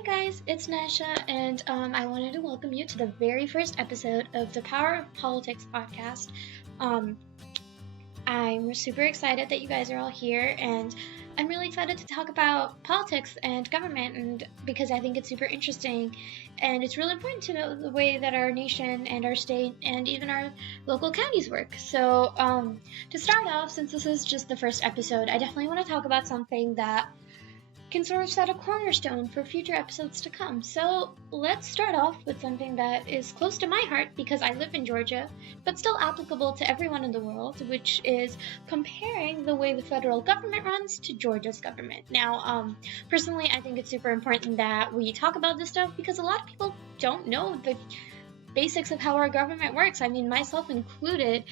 Hey guys, it's Nasha, and I wanted to welcome you to the very first episode of the Power of Politics podcast. I'm super excited that you guys are all here, and I'm really excited to talk about politics and government, and because I think it's super interesting, and it's really important to know the way that our nation and our state and even our local counties work. So, to start off, since this is just the first episode, I definitely want to talk about something that can sort of set a cornerstone for future episodes to come. So let's start off with something that is close to my heart because I live in Georgia, but still applicable to everyone in the world, which is comparing the way the federal government runs to Georgia's government. Now, personally, I think it's super important that we talk about this stuff because a lot of people don't know the basics of how our government works. I mean, myself included.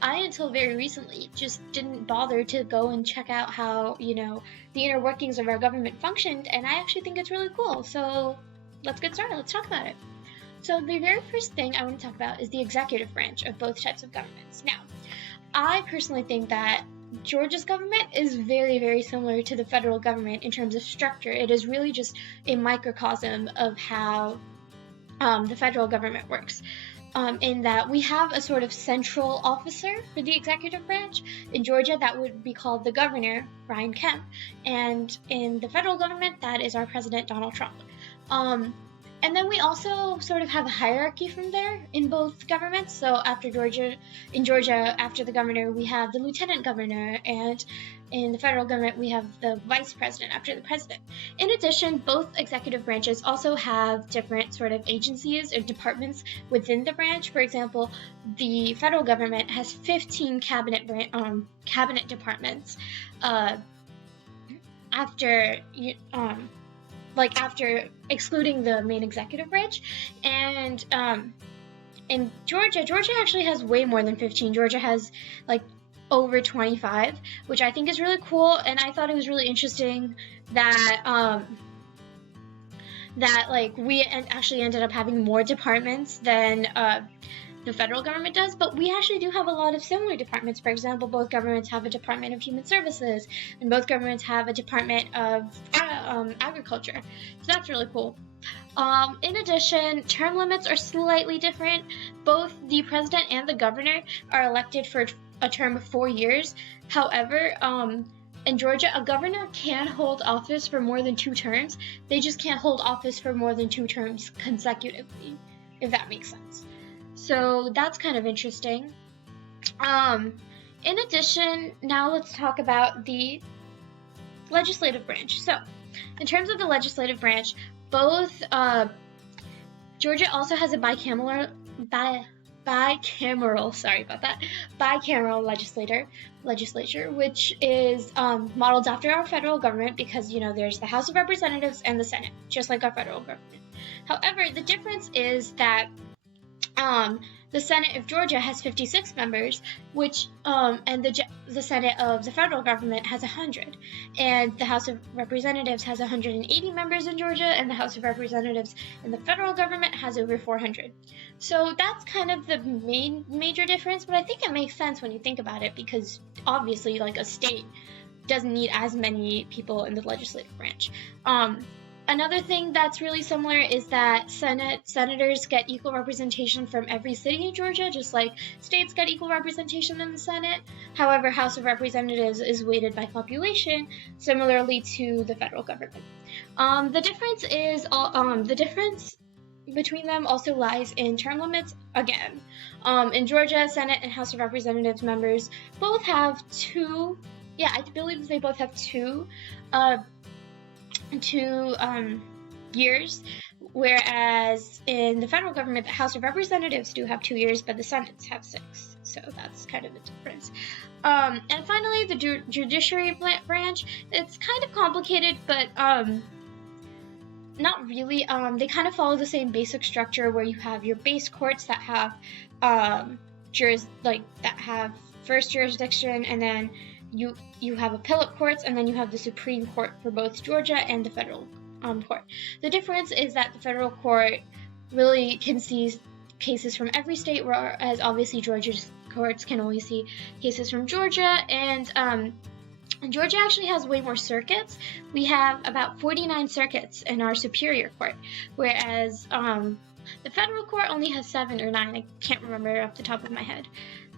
I, until very recently, just didn't bother to go and check out how, the inner workings of our government functioned, and I actually think it's really cool. So let's get started. Let's talk about it. So the very first thing I want to talk about is the executive branch of both types of governments. Now, I personally think that Georgia's government is very, very similar to the federal government in terms of structure. It is really just a microcosm of how the federal government works. In that we have a sort of central officer for the executive branch. In Georgia, that would be called the governor, Brian Kemp, and in the federal government, that is our president, Donald Trump. And then we also sort of have a hierarchy from there in both governments. So in Georgia, after the governor, we have the lieutenant governor, and in the federal government, we have the vice president after the president. In addition, both executive branches also have different sort of agencies or departments within the branch. For example, the federal government has 15 cabinet departments after excluding the main executive branch. And in Georgia actually has way more than 15. Georgia has over 25, which I think is really cool, and I thought it was really interesting that we actually ended up having more departments than the federal government does, but we actually do have a lot of similar departments. For example, both governments have a Department of Human Services, and both governments have a Department of Agriculture, so that's really cool. In addition, term limits are slightly different. Both the president and the governor are elected for a term of 4 years. However, in Georgia, a governor can hold office for more than 2 terms. They just can't hold office for more than 2 terms consecutively, if that makes sense. So that's kind of interesting. In addition, now let's talk about the legislative branch. So, in terms of the legislative branch, both Georgia also has a bicameral legislature, which is modeled after our federal government because, there's the House of Representatives and the Senate, just like our federal government. However, the difference is that the Senate of Georgia has 56 members, and the Senate of the federal government has 100, and the House of Representatives has 180 members in Georgia, and the House of Representatives in the federal government has over 400. So that's kind of the major difference, but I think it makes sense when you think about it because obviously, a state doesn't need as many people in the legislative branch. Another thing that's really similar is that senators get equal representation from every city in Georgia, just like states get equal representation in the Senate. However, House of Representatives is weighted by population, similarly to the federal government. The difference between them also lies in term limits again. In Georgia, Senate and House of Representatives members both have 2. Yeah, I believe they both have 2 years, whereas in the federal government, the House of Representatives do have 2 years, but the Senates have 6. So that's kind of the difference. And finally, the judiciary branch. It's kind of complicated, but not really. They kind of follow the same basic structure where you have your base courts that have first jurisdiction, and then you have appellate courts, and then you have the Supreme Court for both Georgia and the federal court. The difference is that the federal court really can see cases from every state, whereas obviously Georgia's courts can only see cases from Georgia, and And Georgia actually has way more circuits. We have about 49 circuits in our Superior Court, whereas the federal court only has 7 or 9. I can't remember off the top of my head.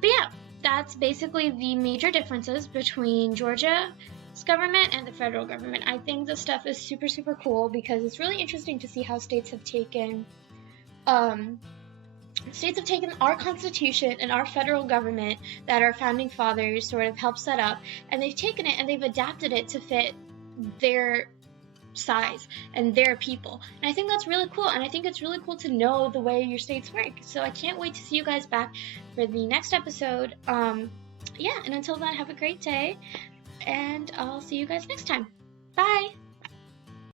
But yeah, that's basically the major differences between Georgia's government and the federal government. I think this stuff is super, super cool because it's really interesting to see how states have taken our Constitution and our federal government that our founding fathers sort of helped set up, and they've taken it and they've adapted it to fit their size and their people. And I think that's really cool, and I think it's really cool to know the way your states work. So I can't wait to see you guys back for the next episode. Yeah, and until then, have a great day, and I'll see you guys next time. Bye!